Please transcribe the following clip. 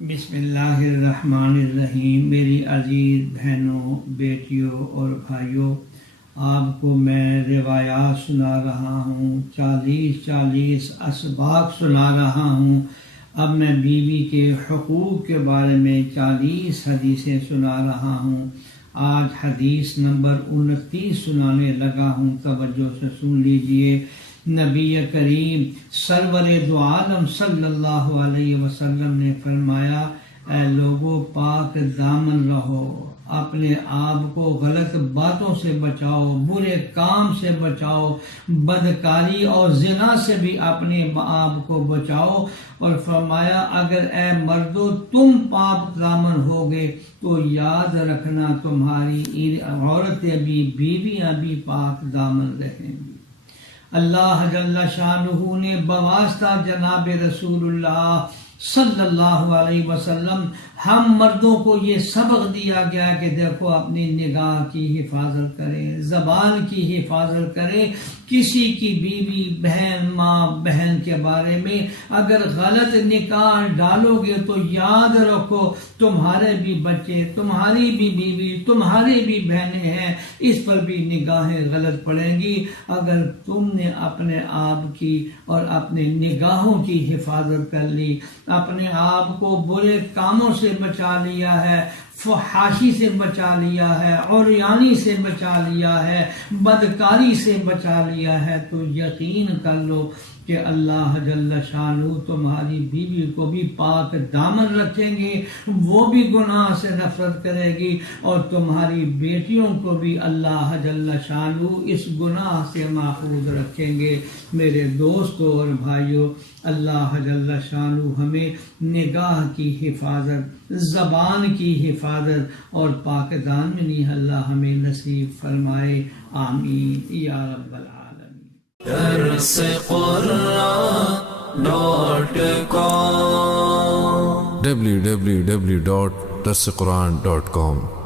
بسم اللہ الرحمن الرحیم۔ میری عزیز بہنوں، بیٹیوں اور بھائیوں، آپ کو میں روایات سنا رہا ہوں، 40 اسباق سنا رہا ہوں۔ اب میں بیوی کے حقوق کے بارے میں 40 حدیثیں سنا رہا ہوں۔ آج حدیث نمبر 29 سنانے لگا ہوں، توجہ سے سن لیجئے۔ نبی کریم سرور دو عالم صلی اللہ علیہ وسلم نے فرمایا، اے لوگو پاک دامن رہو، اپنے آپ کو غلط باتوں سے بچاؤ، برے کام سے بچاؤ، بدکاری اور زنا سے بھی اپنے آپ کو بچاؤ۔ اور فرمایا اگر اے مردو تم پاک دامن ہوگے تو یاد رکھنا تمہاری عورتیں بھی، بیویاں بھی پاک دامن رہیں گی۔ اللہ جل شانہ نے بواسطہ جناب رسول اللہ صلی اللہ علیہ وسلم ہم مردوں کو یہ سبق دیا گیا کہ دیکھو اپنی نگاہ کی حفاظت کریں، زبان کی حفاظت کریں۔ کسی کی بیوی، بہن، ماں، بہن کے بارے میں اگر غلط نکاح ڈالو گے تو یاد رکھو تمہارے بھی بچے، تمہاری بھی بیوی، تمہاری بھی بہنیں ہیں، اس پر بھی نگاہیں غلط پڑیں گی۔ اگر تم نے اپنے آپ کی اور اپنے نگاہوں کی حفاظت کر لی، اپنے آپ کو برے کاموں سے بچا لیا ہے، فحاشی سے بچا لیا ہے، عریانی سے بچا لیا ہے، بدکاری سے بچا لیا ہے، تو یقین کر لو کہ اللہ جل شانہ تمہاری بیوی کو بھی پاک دامن رکھیں گے، وہ بھی گناہ سے نفرت کرے گی، اور تمہاری بیٹیوں کو بھی اللہ جل شانہ اس گناہ سے محفوظ رکھیں گے۔ میرے دوستوں اور بھائیوں، اللہ جل شانہ ہمیں نگاہ کی حفاظت، زبان کی حفاظت اور پاک دامنی اللہ ہمیں نصیب فرمائے، آمین یا رب العالمین۔ www.darsequran.com